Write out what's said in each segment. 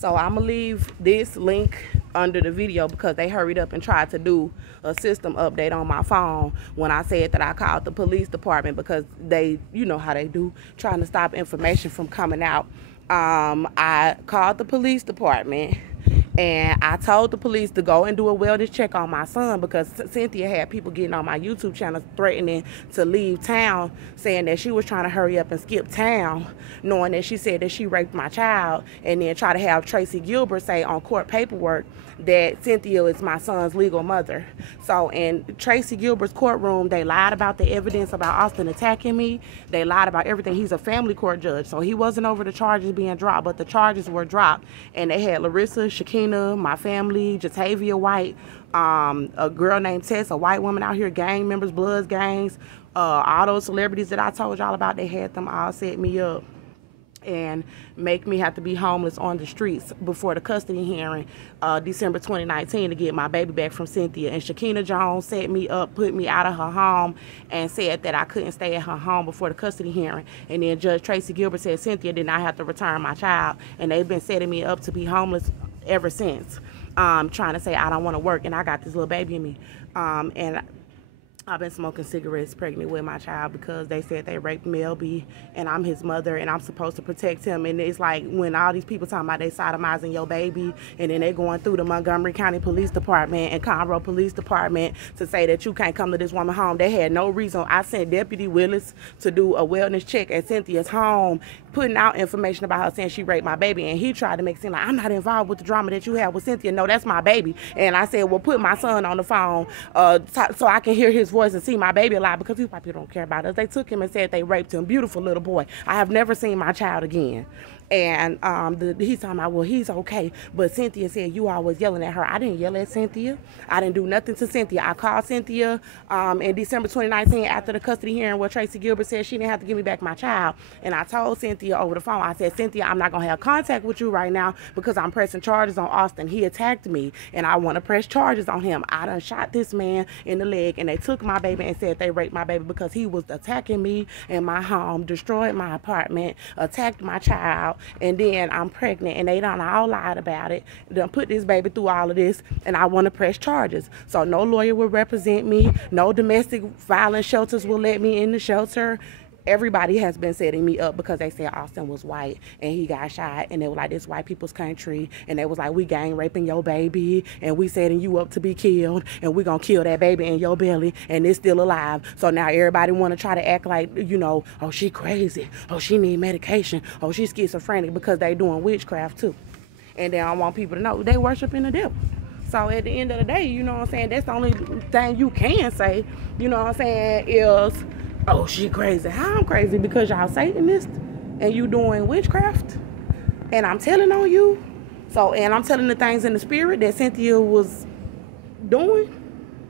So I'm gonna leave this link under the video because they hurried up and tried to do a system update on my phone when I said that I called the police department because they, you know how they do, trying to stop information from coming out. I called the police department and I told the police to go and do a wellness check on my son because Cynthia had people getting on my YouTube channel threatening to leave town, saying that she was trying to hurry up and skip town, knowing that she said that she raped my child, and then try to have Tracy Gilbert say on court paperwork that Cynthia is my son's legal mother. So in Tracy Gilbert's courtroom, they lied about the evidence about Austin attacking me. They lied about everything. He's a family court judge, so he wasn't over the charges being dropped, but the charges were dropped. And they had Larissa, Shakina, my family, Jatavia White, a girl named Tess, a white woman out here, gang members, Bloods gangs, all those celebrities that I told y'all about, they had them all set me up and make me have to be homeless on the streets before the custody hearing December 2019 to get my baby back from Cynthia. And Shakina Jones set me up, put me out of her home, and said that I couldn't stay at her home before the custody hearing. And then Judge Tracy Gilbert said Cynthia did not have to return my child, and they've been setting me up to be homeless ever since, trying to say I don't want to work and I got this little baby in me. And I've been smoking cigarettes pregnant with my child because they said they raped Melby and I'm his mother and I'm supposed to protect him. And it's like when all these people talking about they sodomizing your baby, and then they going through the Montgomery County Police Department and Conroe Police Department to say that you can't come to this woman home. They had no reason. I sent Deputy Willis to do a wellness check at Cynthia's home, putting out information about her saying she raped my baby, and he tried to make it seem like I'm not involved with the drama that you have with Cynthia. No, that's my baby. And I said, well, put my son on the phone so I can hear his voice and see my baby alive, because these white people don't care about us. They took him and said they raped him. Beautiful little boy. I have never seen my child again. And he's talking about, well, he's okay. But Cynthia said you always yelling at her. I didn't yell at Cynthia. I didn't do nothing to Cynthia. I called Cynthia in December 2019 after the custody hearing where Tracy Gilbert said she didn't have to give me back my child. And I told Cynthia over the phone, I said, Cynthia, I'm not going to have contact with you right now because I'm pressing charges on Austin. He attacked me and I want to press charges on him. I done shot this man in the leg and they took my baby and said they raped my baby because he was attacking me in my home, destroyed my apartment, attacked my child. And then I'm pregnant and they done all lied about it. Done put this baby through all of this and I want to press charges. So no lawyer will represent me. No domestic violence shelters will let me in the shelter. Everybody has been setting me up because they said Austin was white and he got shot, and they were like, this white people's country, and they was like, we gang raping your baby and we setting you up to be killed and we gonna kill that baby in your belly and it's still alive. So now everybody want to try to act like, you know, oh, she crazy, oh, she need medication, oh, she's schizophrenic, because they doing witchcraft too. And they don't want people to know they worshiping the devil. So at the end of the day, you know what I'm saying, that's the only thing you can say, you know what I'm saying, is, oh, she crazy. How I'm crazy? Because y'all Satanists and you doing witchcraft and I'm telling on you. So, and I'm telling the things in the spirit that Cynthia was doing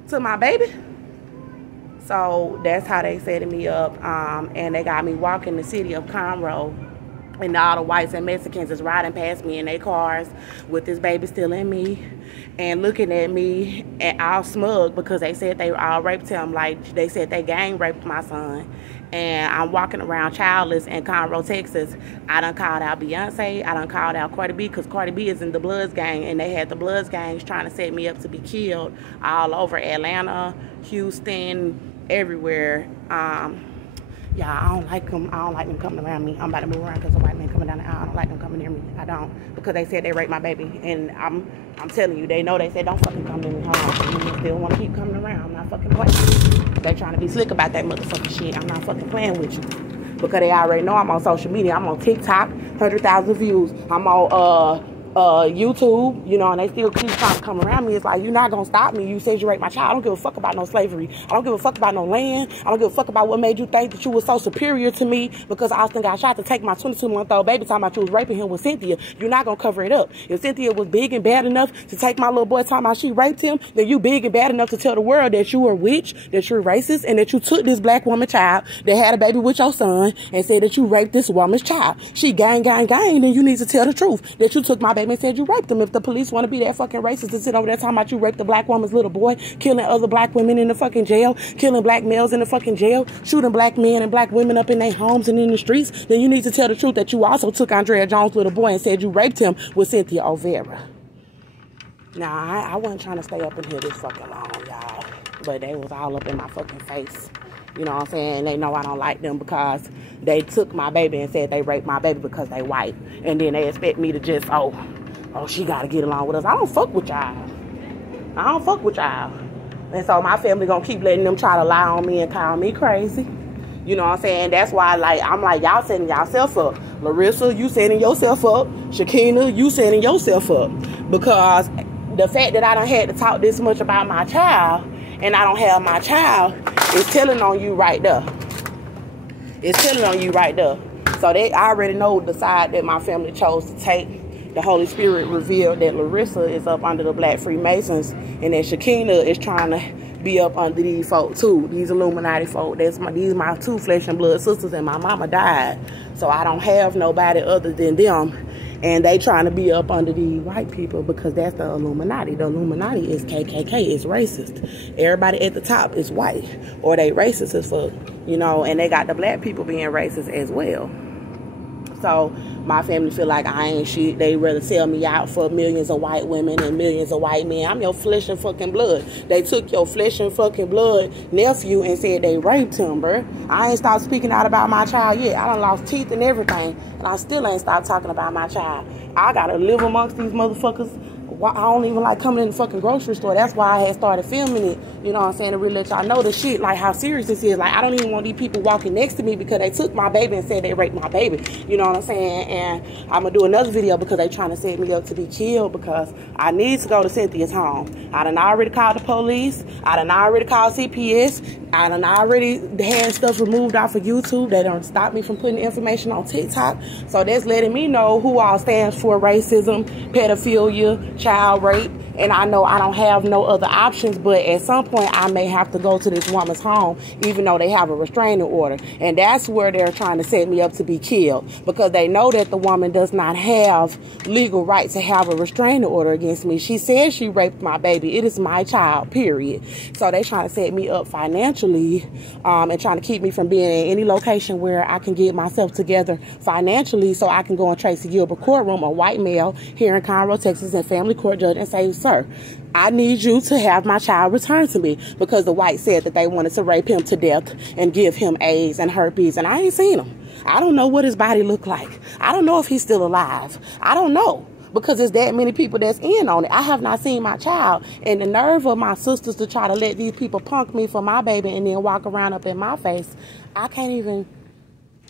to my baby. So that's how they setting me up. And they got me walking the city of Conroe, and all the whites and Mexicans is riding past me in their cars with this baby still in me and looking at me and all smug because they said they all raped him. Like they said they gang raped my son. And I'm walking around childless in Conroe, Texas. I done called out Beyonce. I done called out Cardi B because Cardi B is in the Bloods gang, and they had the Bloods gangs trying to set me up to be killed all over Atlanta, Houston, everywhere. Yeah, I don't like them. I don't like them coming around me. I'm about to move around because a white man coming down the aisle. I don't like them coming near me. I don't, because they said they raped my baby, and I'm telling you, they know. They said don't fucking come near me. Hold on, you still want to keep coming around? I'm not fucking playing. They trying to be slick about that motherfucking shit. I'm not fucking playing with you because they already know I'm on social media. I'm on TikTok, 100,000 views. I'm on YouTube, you know, and they still keep trying to come around me. It's like, you're not gonna stop me. You said you raped my child. I don't give a fuck about no slavery. I don't give a fuck about no land. I don't give a fuck about what made you think that you were so superior to me because Austin got shot to take my 22-month-old baby, talking about you was raping him with Cynthia. You're not gonna cover it up. If Cynthia was big and bad enough to take my little boy talking about she raped him, then you big and bad enough to tell the world that you are a witch, that you're racist, and that you took this black woman child that had a baby with your son and said that you raped this woman's child. She gang, then you need to tell the truth that you took my baby baby and said you raped him. If the police want to be that fucking racist to sit over there talking about you raped the black woman's little boy, killing other black women in the fucking jail, killing black males in the fucking jail, shooting black men and black women up in their homes and in the streets, then you need to tell the truth that you also took Andrea Jones' little boy and said you raped him with Cynthia O'Vera. Nah, I wasn't trying to stay up in here this fucking long, y'all. But they was all up in my fucking face. You know what I'm saying? They know I don't like them because they took my baby and said they raped my baby because they white. And then they expect me to just, oh, she got to get along with us. I don't fuck with y'all. I don't fuck with y'all. And so my family gonna keep letting them try to lie on me and call me crazy. You know what I'm saying? That's why, like, I'm like, y'all setting yourself up. Larissa, you setting yourself up. Shakina, you setting yourself up. Because the fact that I done had to talk this much about my child and I don't have my child is telling on you right there. It's telling on you right there. So they already know the side that my family chose to take. The Holy Spirit revealed that Larissa is up under the Black Freemasons and that Shakina is trying to be up under these folk too. These Illuminati folk. These my two flesh and blood sisters, and my mama died. So I don't have nobody other than them. And they trying to be up under the white people because that's the Illuminati. The Illuminati is KKK, is racist. Everybody at the top is white, or they racist as fuck, you know, and they got the black people being racist as well. So my family feel like I ain't shit. They rather sell me out for millions of white women and millions of white men. I'm your flesh and fucking blood. They took your flesh and fucking blood nephew and said they raped him, bruh. I ain't stopped speaking out about my child yet. I done lost teeth and everything, and I still ain't stopped talking about my child. I gotta live amongst these motherfuckers. I don't even like coming in the fucking grocery store. That's why I had started filming it. You know what I'm saying? To really let y'all know the shit, like how serious this is. Like, I don't even want these people walking next to me because they took my baby and said they raped my baby. You know what I'm saying? And I'm going to do another video because they trying to set me up to be killed because I need to go to Cynthia's home. I done already called the police. I done already called CPS. I done already had stuff removed off of YouTube. They don't stop me from putting information on TikTok. So that's letting me know who all stands for racism, pedophilia, child rape. And I know I don't have no other options, but at some point I may have to go to this woman's home, even though they have a restraining order. And that's where they're trying to set me up to be killed, because they know that the woman does not have legal right to have a restraining order against me. She says she raped my baby. It is my child, period. So they trying to set me up financially, and trying to keep me from being in any location where I can get myself together financially so I can go in Tracy Gilbert courtroom, a white male here in Conroe, Texas, and family court judge, and say, sir, I need you to have my child returned to me, because the white said that they wanted to rape him to death and give him AIDS and herpes, and I ain't seen him. I don't know what his body looked like. I don't know if he's still alive. I don't know, because there's that many people that's in on it. I have not seen my child, and the nerve of my sisters to try to let these people punk me for my baby and then walk around up in my face. I can't even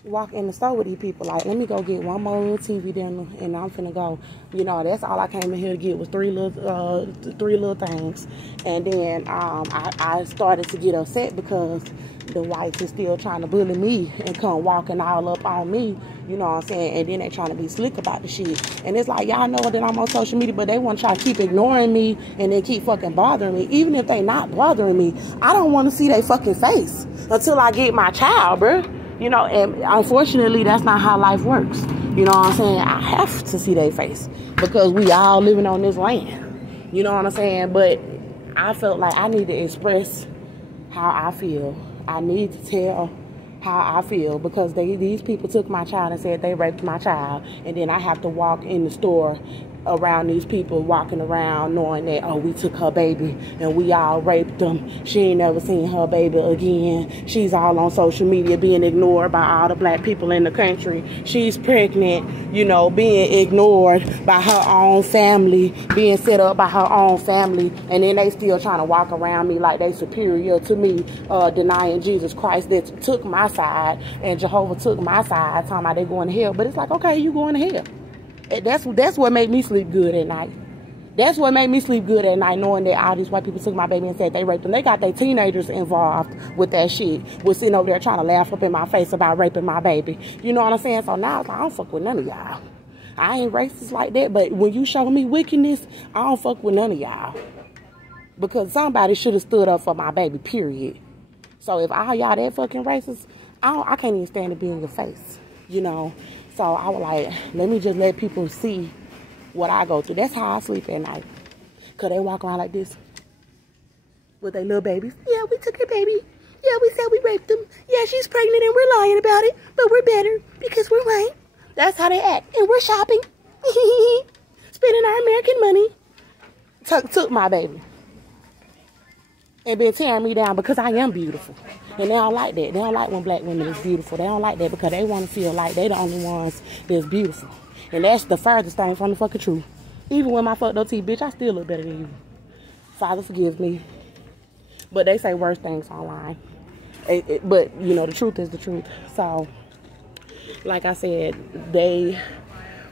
walk in the store with these people. Like, let me go get one more little TV dinner and I'm finna go. You know, that's all I came in here to get was three little things. And then I started to get upset because the whites is still trying to bully me and come walking all up on me. You know what I'm saying? And then they trying to be slick about the shit. And it's like, y'all know that I'm on social media, but they want to try to keep ignoring me and then keep fucking bothering me. Even if they not bothering me, I don't want to see their fucking face until I get my child, bruh. You know, and unfortunately, that's not how life works. You know what I'm saying? I have to see their face because we all living on this land. You know what I'm saying? But I felt like I need to express how I feel. I need to tell how I feel, because these people took my child and said they raped my child. And then I have to walk in the store around these people walking around knowing that, oh, we took her baby and we all raped them. She ain't never seen her baby again. She's all on social media being ignored by all the black people in the country. She's pregnant, you know, being ignored by her own family, being set up by her own family, and then they still trying to walk around me like they superior to me, denying Jesus Christ that took my side and Jehovah took my side, talking about they going to hell. But it's like, okay, you going to hell. That's what made me sleep good at night. That's what made me sleep good at night, knowing that all these white people took my baby and said they raped them. They got their teenagers involved with that shit. Was sitting over there trying to laugh up in my face about raping my baby. You know what I'm saying? So now it's like, I don't fuck with none of y'all. I ain't racist like that, but when you show me wickedness, I don't fuck with none of y'all. Because somebody should have stood up for my baby, period. So if all y'all that fucking racist, I can't even stand to be in your face, you know. So I was like, let me just let people see what I go through. That's how I sleep at night. Because they walk around like this with their little babies. Yeah, we took her baby. Yeah, we said we raped them. Yeah, she's pregnant and we're lying about it. But we're better because we're white. That's how they act. And we're shopping. Spending our American money. Took my baby. And been tearing me down because I am beautiful. And they don't like that. They don't like when black women is beautiful. They don't like that because they want to feel like they the only ones that's beautiful. And that's the furthest thing from the fucking truth. Even with my fucked up teeth, bitch, I still look better than you. Father, forgive me. But they say worse things online. But, you know, the truth is the truth. So, like I said, they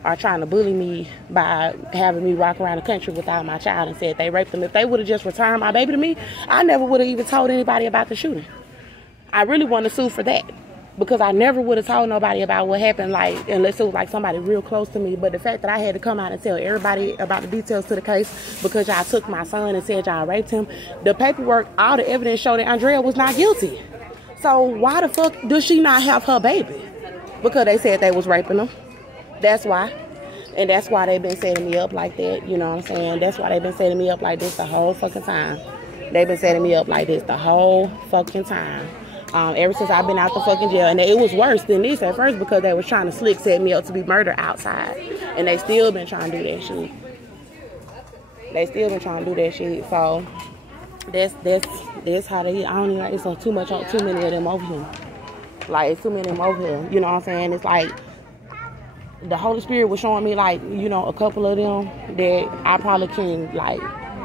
are trying to bully me by having me walk around the country without my child and said they raped them. If they would have just returned my baby to me, I never would have even told anybody about the shooting. I really want to sue for that. Because I never would have told nobody about what happened, like, unless it was like somebody real close to me. But the fact that I had to come out and tell everybody about the details to the case because y'all took my son and said y'all raped him, the paperwork, all the evidence showed that Andrea was not guilty. So why the fuck does she not have her baby? Because they said they was raping them. That's why. And that's why they've been setting me up like that. You know what I'm saying? That's why they've been setting me up like this the whole fucking time. They've been setting me up like this the whole fucking time. Ever since I've been out the fucking jail. And it was worse than this at first because they was trying to slick set me up to be murdered outside. And they still been trying to do that shit. They still been trying to do that shit. So that's how they, I don't even like, it's too many of them over here. Like, it's too many of them over here. You know what I'm saying? It's like the Holy Spirit was showing me, like, you know, a couple of them that I probably can, like,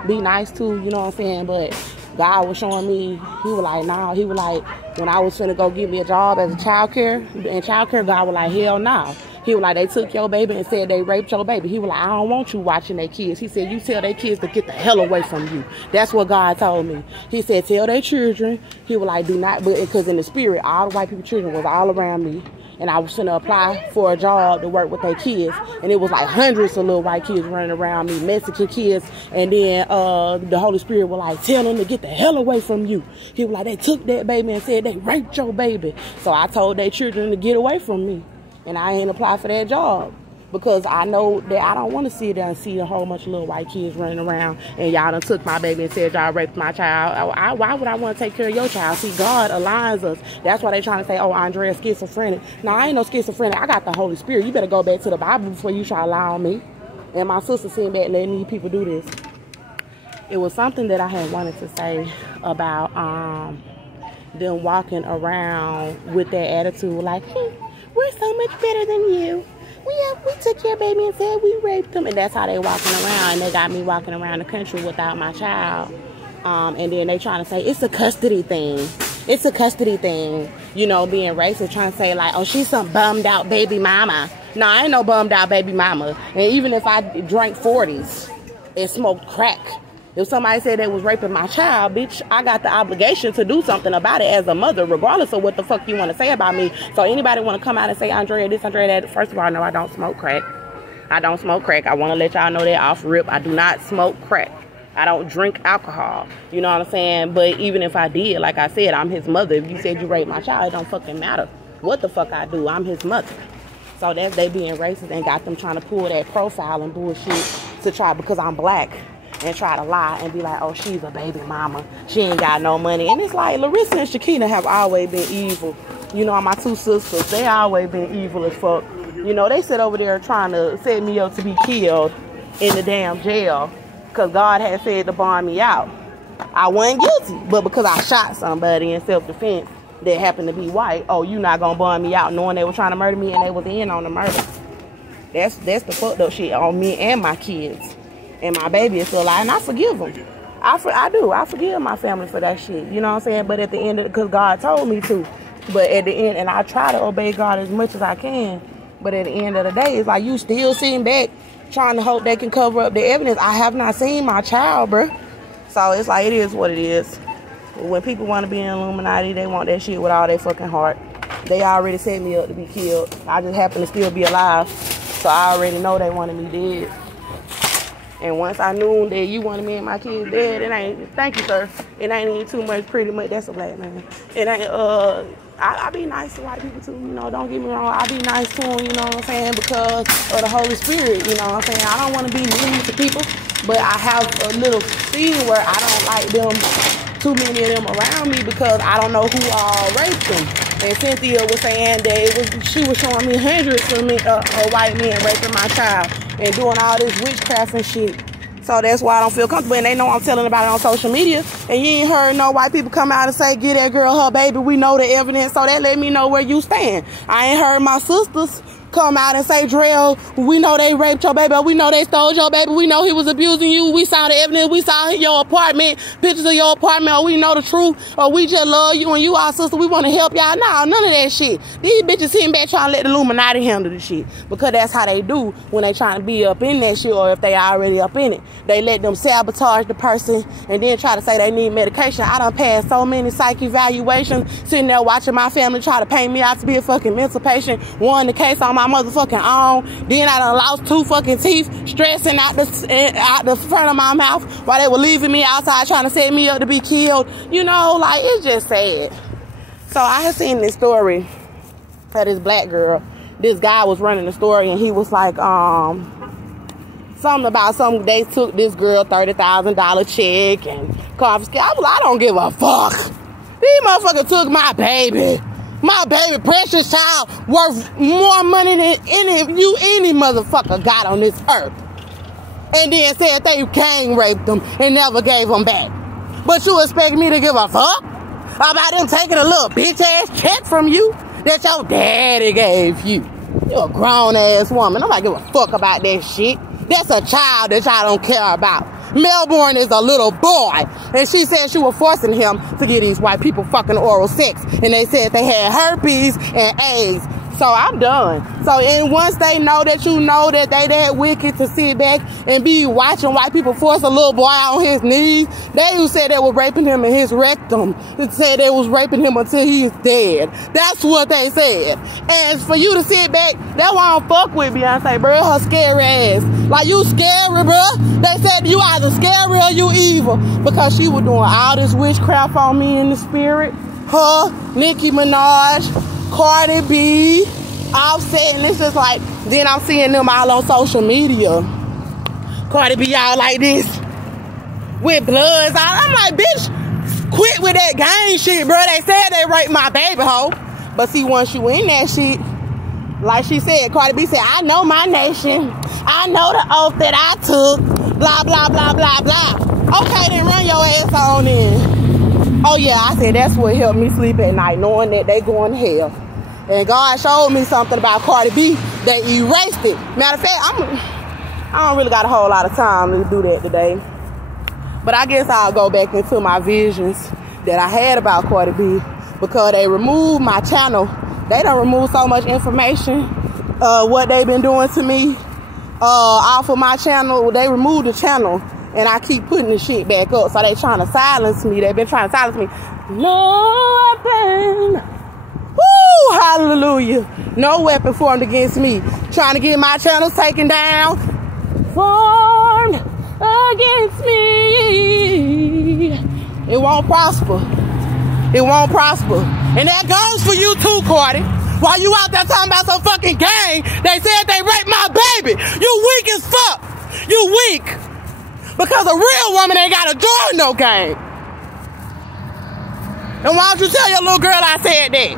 be nice to, you know what I'm saying? But God was showing me, he was like, nah. He was like, when I was finna go get me a job as a childcare, God was like, hell no. He was like, they took your baby and said they raped your baby. He was like, I don't want you watching their kids. He said, you tell their kids to get the hell away from you. That's what God told me. He said, tell their children. He was like, do not, because in the spirit, all the white people children was all around me. And I was finna apply for a job to work with their kids. And it was like hundreds of little white kids running around me, Mexican kids. And then the Holy Spirit was like, tell them to get the hell away from you. He was like, they took that baby and said they raped your baby. So I told their children to get away from me. And I ain't apply for that job. Because I know that I don't want to sit there and see a whole bunch of little white kids running around and y'all done took my baby and said y'all raped my child. Why would I want to take care of your child? See, God aligns us. That's why they trying to say, oh, Andrea's schizophrenic. No, I ain't no schizophrenic. I got the Holy Spirit. You better go back to the Bible before you try to lie on me. And my sister sitting back letting these people do this. It was something that I had wanted to say about them walking around with that attitude like, we're so much better than you. We took your baby and said we raped them. And that's how they walking around. And they got me walking around the country without my child. And then they trying to say, it's a custody thing. It's a custody thing. You know, being racist, trying to say like, oh, she's some bummed out baby mama. No, I ain't no bummed out baby mama. And even if I drank 40s and smoked crack, if somebody said they was raping my child, bitch, I got the obligation to do something about it as a mother, regardless of what the fuck you want to say about me. So anybody want to come out and say, Andrea this, Andrea that, first of all, no, I don't smoke crack. I don't smoke crack. I want to let y'all know that off rip. I do not smoke crack. I don't drink alcohol. You know what I'm saying? But even if I did, like I said, I'm his mother. If you said you raped my child, it don't fucking matter what the fuck I do. I'm his mother. So that's they being racist and got them trying to pull that profile and bullshit to try because I'm black. And try to lie and be like, oh, she's a baby mama. She ain't got no money. And it's like, Larissa and Shakina have always been evil. You know, my two sisters, they always been evil as fuck. You know, they sit over there trying to set me up to be killed in the damn jail. Because God had said to bond me out. I wasn't guilty. But because I shot somebody in self-defense that happened to be white, oh, you not going to bond me out knowing they were trying to murder me and they was in on the murder. That's the fucked up shit on me and my kids. And my baby is still alive, and I forgive them. I do. I forgive my family for that shit. You know what I'm saying? But at the end of it, because God told me to. But at the end, and I try to obey God as much as I can. But at the end of the day, it's like you still sitting back trying to hope they can cover up the evidence. I have not seen my child, bro. So it's like, it is what it is. When people want to be in Illuminati, they want that shit with all their fucking heart. They already set me up to be killed. I just happen to still be alive. So I already know they wanted me dead. And once I knew that you wanted me and my kids dead, it ain't, thank you, sir. It ain't even too much, pretty much. That's a black man. It ain't, I be nice to white people too, you know, don't get me wrong. I be nice to them, you know what I'm saying, because of the Holy Spirit, you know what I'm saying. I don't want to be mean to people, but I have a little thing where I don't like them, too many of them around me, because I don't know who all raped them. And Cynthia was saying that she was showing me hundreds of white men raping my child and doing all this witchcraft and shit. So that's why I don't feel comfortable. And they know I'm telling about it on social media. And you ain't heard no white people come out and say, get that girl her baby. We know the evidence. So that let me know where you stand. I ain't heard my sisters come out and say, Drell, we know they raped your baby. We know they stole your baby. We know he was abusing you. We saw the evidence. We saw your apartment, pictures of your apartment. Or we know the truth. Or we just love you and you our sister. We want to help y'all. No, none of that shit. These bitches sitting back trying to let the Illuminati handle the shit. Because that's how they do when they trying to be up in that shit, or if they already up in it. They let them sabotage the person and then try to say they need medication. I done passed so many psych evaluations, sitting there watching my family try to paint me out to be a fucking mental patient. Won the case on my motherfucking own. Then I done lost 2 fucking teeth, stressing out the front of my mouth while they were leaving me outside trying to set me up to be killed. You know, like, it's just sad. So I had seen this story of this black girl. This guy was running the story and he was like, something about they took this girl $30,000 check and confiscated. I was like, I don't give a fuck. These motherfuckers took my baby. My baby, precious child, worth more money than any motherfucker got on this earth. And then said they gang raped them and never gave them back. But you expect me to give a fuck about them taking a little bitch-ass check from you that your daddy gave you? You a grown-ass woman. Nobody give a fuck about that shit. That's a child that y'all don't care about. Melbourne is a little boy. And she said she was forcing him to get these white people fucking oral sex. And they said they had herpes and AIDS. So I'm done. So and once they know that you know that they that wicked to sit back and be watching white people force a little boy on his knees, they who said they were raping him in his rectum, they said they was raping him until he's dead. That's what they said. And for you to sit back, that's why I don't fuck with Beyonce, bro. Her scary ass. Like, you scary, bro. They said you either scary or you evil, because she was doing all this witchcraft on me in the spirit. Her, Nicki Minaj, Cardi B, Offset, and it's just like, then I'm seeing them all on social media. Cardi B all like this, with bloods. I'm like, bitch, quit with that gang shit, bro. They said they raped my baby hoe. But see, once you in that shit, like she said, Cardi B said, I know my nation. I know the oath that I took. Blah, blah, blah, blah, blah. Okay, then run your ass on in. Oh yeah, I said that's what helped me sleep at night, knowing that they going to hell. And God showed me something about Cardi B that erased it. Matter of fact, I don't really got a whole lot of time to do that today. But I guess I'll go back into my visions that I had about Cardi B, because they removed my channel. They done removed so much information, what they been doing to me off of my channel. They removed the channel. And I keep putting the shit back up. So they trying to silence me. They've been trying to silence me. No weapon. Woo! Hallelujah. No weapon formed against me. Trying to get my channels taken down. Formed against me. It won't prosper. It won't prosper. And that goes for you too, Cardi. While you out there talking about some fucking gang, they said they raped my baby. You weak as fuck. You weak. Because a real woman ain't got to join no gang. And why don't you tell your little girl I said that?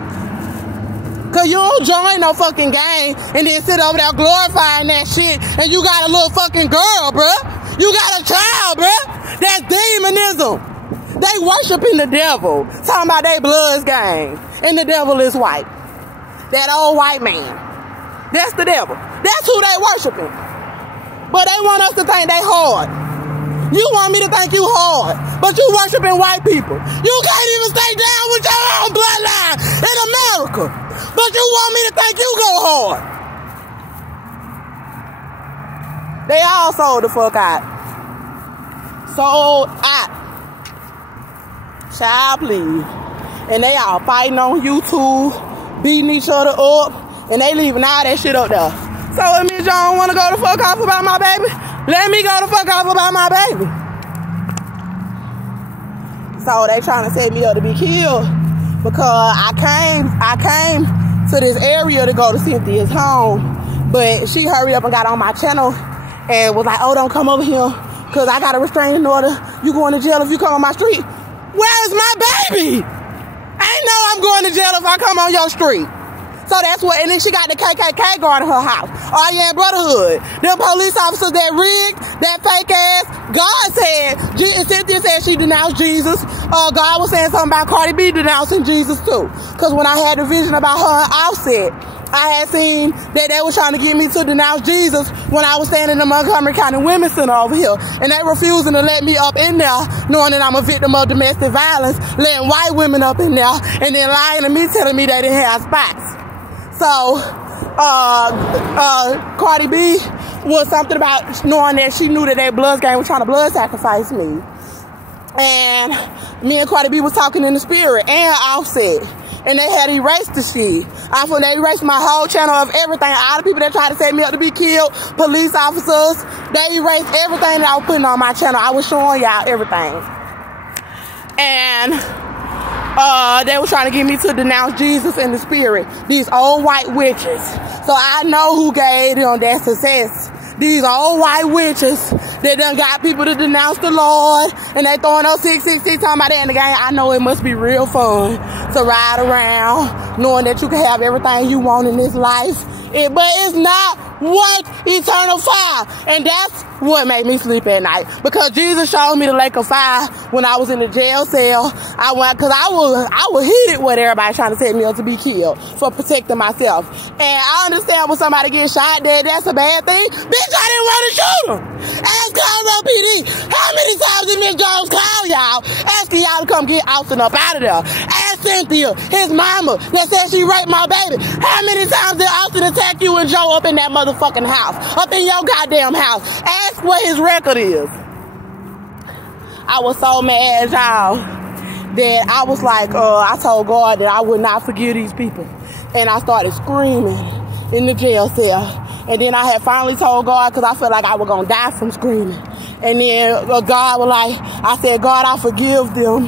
Because you don't join no fucking gang and then sit over there glorifying that shit and you got a little fucking girl, bruh. You got a child, bruh. That's demonism. They worshiping the devil. Talking about they bloods gang. And the devil is white. That old white man. That's the devil. That's who they worshiping. But they want us to think they hard. You want me to think you hard, but you worshiping white people. You can't even stay down with your own bloodline in America, but you want me to think you go hard. They all sold the fuck out. Sold out. Child, please. And they all fighting on YouTube, beating each other up, and they leaving all that shit up there. So if Miss John want to go the fuck off about my baby, let me go the fuck off about my baby. So they trying to set me up to be killed because I came to this area to go to Cynthia's home, but she hurried up and got on my channel and was like, oh, don't come over here because I got a restraining order. You going to jail if you come on my street. Where's my baby? I ain't know I'm going to jail if I come on your street. So that's what, and then she got the KKK guarding her house. Oh yeah, brotherhood. Them police officers that rigged, that fake ass. God said, Cynthia said she denounced Jesus. God was saying something about Cardi B denouncing Jesus too. Because when I had the vision about her and Offset, I had seen that they were trying to get me to denounce Jesus when I was standing in the Montgomery County Women's Center over here. And they refusing to let me up in there, knowing that I'm a victim of domestic violence, letting white women up in there, and then lying to me, telling me they didn't have spots. So, Cardi B was something about knowing that she knew that that Bloods gang was trying to blood sacrifice me. And me and Cardi B was talking in the spirit and Offset. And they had erased the shit. They erased my whole channel of everything. All the people that tried to set me up to be killed, police officers, they erased everything that I was putting on my channel. I was showing y'all everything. And they were trying to get me to denounce Jesus in the spirit. These old white witches. So I know who gave them that success. These old white witches that done got people to denounce the Lord, and they throwing up 666 talking about that in the game. I know it must be real fun to ride around knowing that you can have everything you want in this life. But it's not worth eternal fire. And that's what made me sleep at night. Because Jesus showed me the lake of fire when I was in the jail cell. I was heated with everybody trying to set me up to be killed for protecting myself. And I understand when somebody gets shot dead, that's a bad thing. Bitch, I didn't want to shoot him. Ask Conroe PD. How many times did Miss Jones call y'all asking y'all to come get Austin up out of there? Ask Cynthia, his mama, that said she raped my baby. How many times did Austin attack you and Joe up in that motherfucking house? Up in your goddamn house. Ask what his record is. I was so mad, y'all, that I was like, I told God that I would not forgive these people. And I started screaming in the jail cell. And then I had finally told God, because I felt like I was going to die from screaming. And then God was like, I said, God, I forgive them.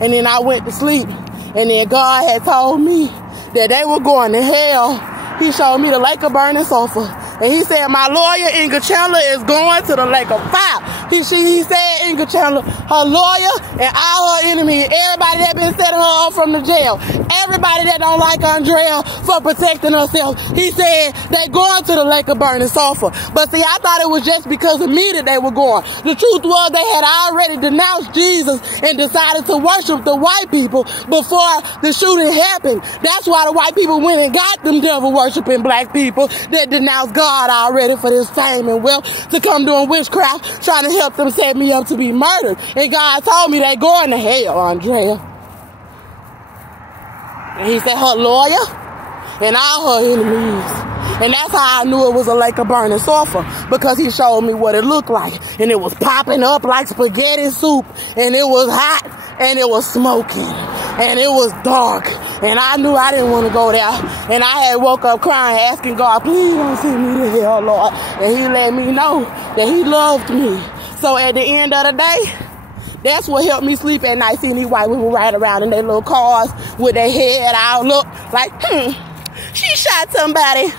And then I went to sleep. And then God had told me that they were going to hell. He showed me the lake of burning sulfur. And he said, my lawyer, Inga Chandler, is going to the lake of fire. He said, Inga Chandler, her lawyer and all her enemies, everybody that been setting her up from the jail, everybody that don't like Andrea for protecting herself, he said, they going to the lake of burning sulfur. But see, I thought it was just because of me that they were going. The truth was they had already denounced Jesus and decided to worship the white people before the shooting happened. That's why the white people went and got them devil worshiping black people that denounced God already for this fame and wealth to come doing witchcraft, trying to help them set me up to be murdered. And God told me they going to hell, Andrea. And he said her lawyer and all her enemies. And that's how I knew it was a lake of burning sulfur, because he showed me what it looked like. And it was popping up like spaghetti soup, and it was hot, and it was smoking, and it was dark. And I knew I didn't want to go there. And I had woke up crying, asking God, please don't send me to hell, Lord. And he let me know that he loved me. So at the end of the day, that's what helped me sleep at night, seeing these white women ride around in their little cars with their head out, look like, she shot somebody.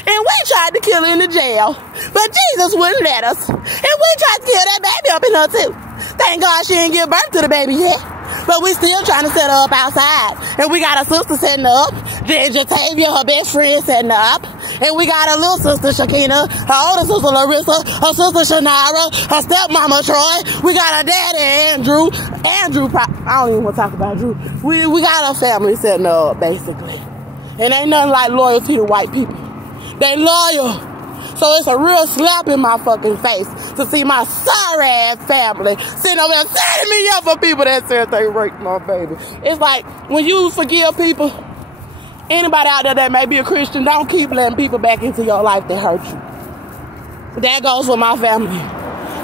And we tried to kill her in the jail. But Jesus wouldn't let us. And we tried to kill that baby up in her too. Thank God she didn't give birth to the baby yet. But we still trying to set her up outside. And we got a sister setting her up. Then Jatavia, her best friend, setting her up. And we got a little sister, Shakina, her older sister, Larissa, her sister, Shanara, her stepmama, Troy. We got her daddy, Andrew. I don't even want to talk about Drew. We got our family setting her up, basically. And ain't nothing like loyalty to white people. They loyal. So it's a real slap in my fucking face to see my sorry ass family sitting over there setting me up for people that said they raped my baby. It's like, when you forgive people, anybody out there that may be a Christian, don't keep letting people back into your life that hurt you. That goes for my family.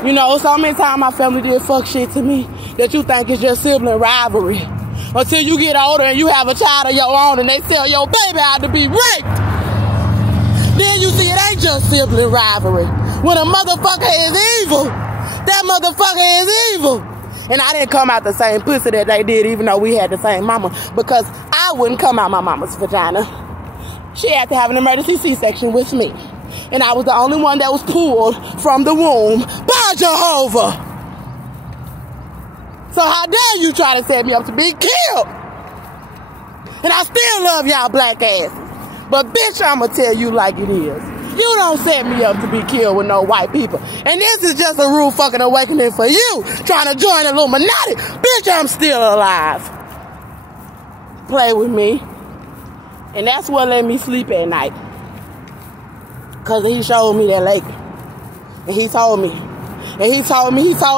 You know, so many times my family did fuck shit to me that you think is just sibling rivalry. Until you get older and you have a child of your own and they sell your baby out to be raped. Then you see it ain't just sibling rivalry. When a motherfucker is evil, that motherfucker is evil. And I didn't come out the same pussy that they did, even though we had the same mama, because I wouldn't come out my mama's vagina. She had to have an emergency C-section with me. And I was the only one that was pulled from the womb by Jehovah. So how dare you try to set me up to be killed? And I still love y'all black asses. But bitch, I'ma tell you like it is. You don't set me up to be killed with no white people. And this is just a rude fucking awakening for you, trying to join Illuminati. Bitch, I'm still alive. Play with me. And that's what let me sleep at night. Because he showed me that lake. And he told me. And he told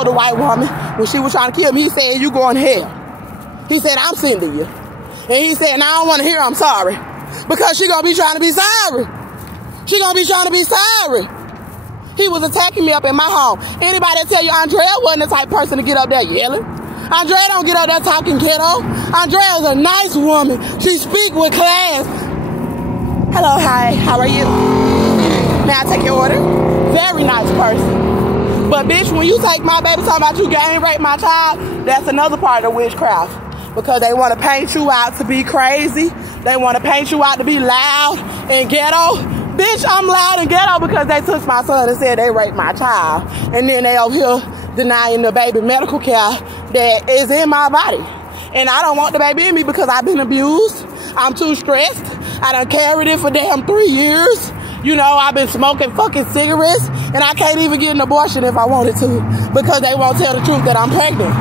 the white woman, when she was trying to kill me, he said, you going to hell. He said, I'm sending you. And he said, and I don't want to hear I'm sorry. Because she going to be trying to be sorry. She gonna be trying to be sorry. He was attacking me up in my home. Anybody that tell you Andrea wasn't the type person to get up there yelling? Andrea don't get up there talking ghetto. Andrea is a nice woman. She speak with class. Hello, hi, how are you? May I take your order? Very nice person. But bitch, when you take my baby talking about you gang rape my child, that's another part of witchcraft. Because they want to paint you out to be crazy. They want to paint you out to be loud and ghetto. Bitch, I'm loud and ghetto because they took my son and said they raped my child. And then they over here denying the baby medical care that is in my body. And I don't want the baby in me because I've been abused. I'm too stressed. I done carried it for damn 3 years. You know, I've been smoking fucking cigarettes. And I can't even get an abortion if I wanted to because they won't tell the truth that I'm pregnant.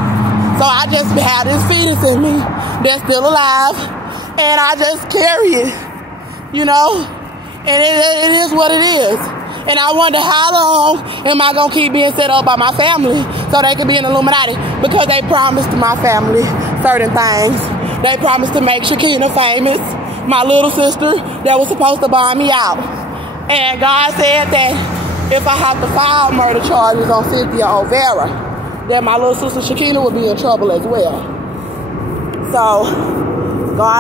So I just have this fetus in me that's still alive. And I just carry it, you know. And it is what it is. And I wonder how long am I going to keep being set up by my family so they can be an Illuminati? Because they promised my family certain things. They promised to make Shakina famous, my little sister that was supposed to buy me out. And God said that if I have to file murder charges on Cynthia O'Vera, then my little sister Shakina would be in trouble as well. So, God